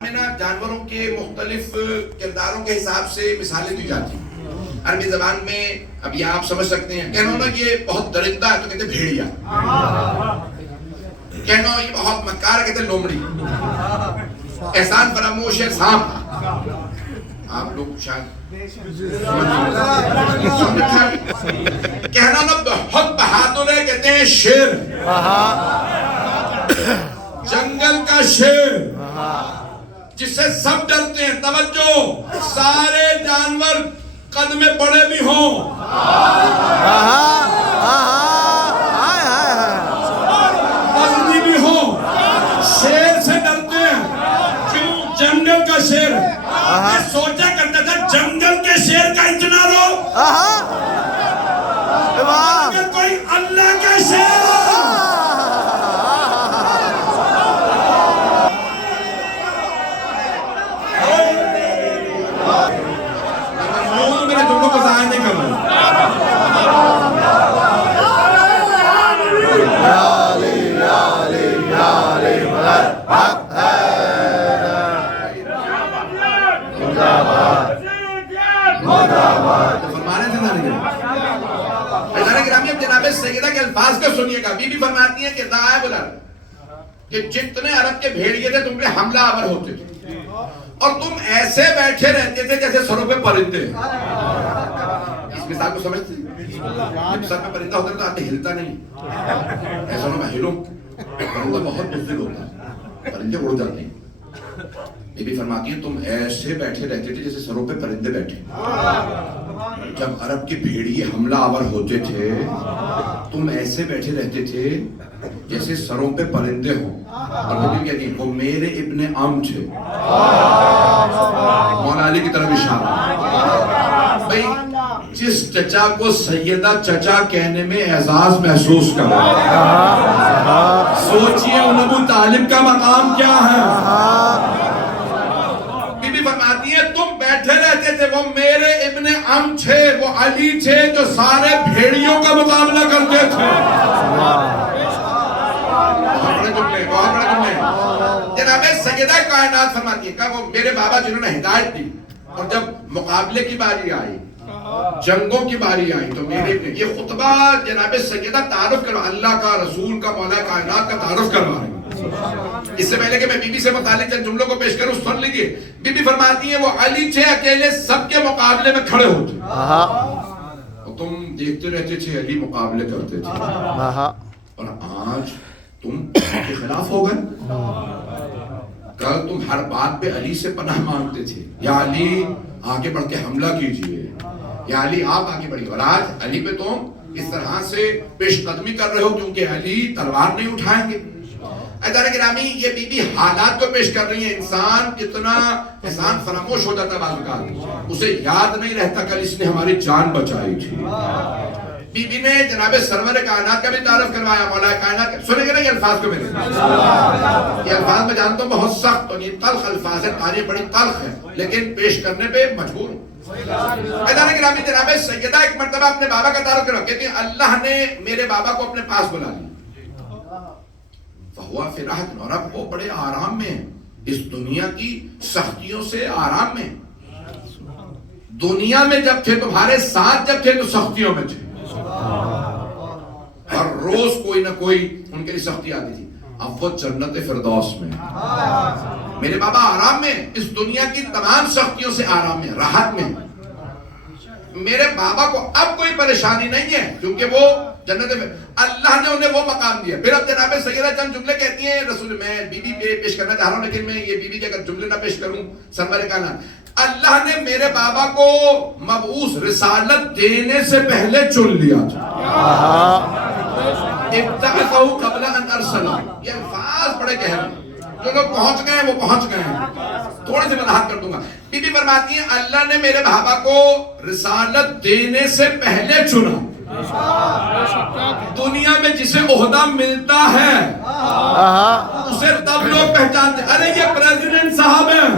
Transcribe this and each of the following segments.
میں نا جانوروں کے مختلف کرداروں کے حساب سے مثالیں دی جاتی ہیں عربی زبان میں. اب یہ آپ سمجھ سکتے ہیں. کہنا نا یہ بہت درندہ ہے تو کہتے بھیڑیا. کہنا یہ بہت مکار ہے کہتے لومڑی. احسان فراموش ہے سانپ. آپ لوگ شاید کہنا نا بہت بہادر ہے کہتے ہیں شیر. جنگل کا شیر جس سے سب ڈرتے ہیں. توجہ, سارے جانور قد میں بڑے بھی ہوں, وزنی بھی ہوں, شیر سے ڈرتے ہیں. کیوں؟ جنگل کا شیر. میں سوچا کرتا تھا جنگل کے شیر کا اتنا رو, اگر کوئی اللہ کا شیر سیدہ کے الفاظ کو سنیے گا. بی بی فرماتی ہیں کہ دائب العرب کہ جتنے عرب کے بھیڑیے تھے تم پہ حملہ آور ہوتے تھے اور تم ایسے بیٹھے رہتے تھے جیسے سروں پہ پرندے. اس مثال کو سمجھتے ہیں؟ سر پہ پرندہ ہوتا ہے تو آتے ہلتا نہیں. ایسا نہ میں ہلوں, پرندہ بہت بزدل ہوتا ہے, پرندے اڑ جاتے ہیں. بی بی فرماتی ہیں تم ایسے بیٹھے رہتے تھے جیسے سروں پہ پرندے بیٹھے. جب عرب کے بھیڑیے حملہ آور ہوتے تھے تم ایسے بیٹھے رہتے تھے جیسے سروں پہ پرندے ہوں. اور وہ کہتی ہیں وہ میرے ابن عم تھے. مولا علی کی طرف اشارہ. بھئی جس چچا کو سیدہ چچا کہنے میں اعزاز محسوس کرو, سوچئے ان ابو طالب کا مقام کیا ہے. بی بی فرماتی ہے تم بیٹھے رہتے تھے, وہ میرے ابن عم تھے, وہ علی تھے جو سارے بھیڑیوں کا مقابلہ کرتے تھے. بہت بڑے جملے. جناب سیدہ کائنات فرماتی ہے کہ وہ میرے بابا جنہوں نے ہدایت دی, اور جب مقابلے کی باری آئی, جنگوں کی باری آئی, تو میرے یہ خطبہ جناب سیدہ تعارف کروا, اللہ کا, رسول کا, مولا کائنات کا تعارف کروا رہے ہیں. اس سے پہلے کہ میں بی بی سے متعلق چند جملوں کو پیش کروں سن لیجئے. بی بی فرماتی ہیں وہ علی تھے اکیلے سب کے مقابلے میں کھڑے ہوتے, اور تم دیکھتے رہتے تھے علی مقابلے کرتے تھے. اور آج تم کے خلاف ہو گئے. کل تم ہر بات پہ علی سے پناہ مانگتے تھے, یا علی آگے بڑھ کے حملہ کیجئے, یا علی آپ آگے بڑھیے. اور آج علی پہ تم اس طرح سے پیش قدمی کر رہے ہو کیونکہ علی تلوار نہیں اٹھائیں گے. اعزائے گرامی, یہ بی بی حالات کو پیش کر رہی ہیں. انسان کتنا احسان فراموش ہو جاتا ہے بعض اوقات, اسے یاد نہیں رہتا کل اس نے ہماری جان بچائی تھی. بی بی نے جناب سرور کائنات کا بھی تعارف کروایا, مولا کائنات. سنیں گے نا یہ الفاظ کو میرے, یہ الفاظ میں جانتا ہوں بہت سخت اور یہ تلخ الفاظ ہے, تعریف بڑی تلخ ہے, لیکن پیش کرنے پہ مجبور ہوں. اعزائے گرامی, جناب سیدہ ایک مرتبہ اپنے بابا کا تعارف کروا, کہتی ہیں اللہ نے میرے بابا کو اپنے پاس بلا لیا. فہوا فی راحت, اور اب وہ بڑے آرام میں ہیں, اس دنیا کی سختیوں سے آرام میں. دنیا میں جب تھے تمہارے ساتھ, جب تھے تو سختیوں میں تھے, اور روز کوئی نہ کوئی ان کے لیے سختی آتی تھی. اب وہ جنت فردوس میں. میرے بابا آرام میں, اس دنیا کی تمام سختیوں سے آرام میں, راحت میں. میرے بابا کو اب کوئی پریشانی نہیں ہے کیونکہ وہ جنت میں, اللہ نے انہیں وہ مقام دیا. پھر اب جناب سیدہ چند جملے کہتی ہیں رسول, میں بی بی پہ پیش کرنا چاہ رہا ہوں لیکن میں یہ بی بی کے اگر جملے نہ پیش کروں سرور کائنات, اللہ نے میرے بابا کو مبعوث رسالت دینے سے پہلے چن لیا تھا. ابتعثہ قبل ان ارسلہ. یہ الفاظ بڑے گہرے, جو لوگ پہنچ گئے ہیں وہ پہنچ گئے ہیں. تھوڑے سے وضاحت کر دوں گا. بی بی فرماتی ہیں اللہ نے میرے بابا کو رسالت دینے سے پہلے چنا. دنیا میں جسے عہدہ ملتا ہے اسے تب لوگ پہچانتے, ارے یہ پریزیڈنٹ صاحب ہیں,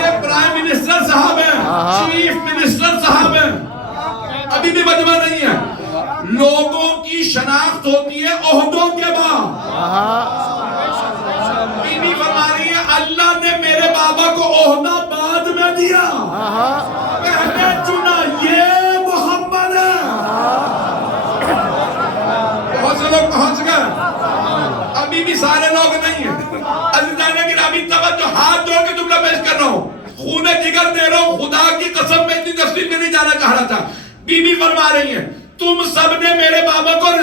یہ پرائم منسٹر صاحب ہیں, چیف منسٹر صاحب ہیں. ابھی بھی مجمع نہیں ہے. لوگوں کی شناخت ہوتی ہے عہدوں کے بعد. بی بی فرما رہی ہے اللہ نے میرے عہدہ بعد میں دیا، پہلے چنا یہ محمد ہے۔ بہت سے لوگ پہنچ گئے، ابھی بھی سارے لوگ نہیں ہیں۔ عزیزان گرامی توجہ، ہاتھ جوڑ کے جملہ پیش کر رہا ہوں، خون جگر دے رہا ہوں، خدا کی قسم میں اتنی تفصیل میں نہیں جانا چاہ رہا تھا۔ بی بی فرما رہی ہیں تم سب نے میرے بابا کو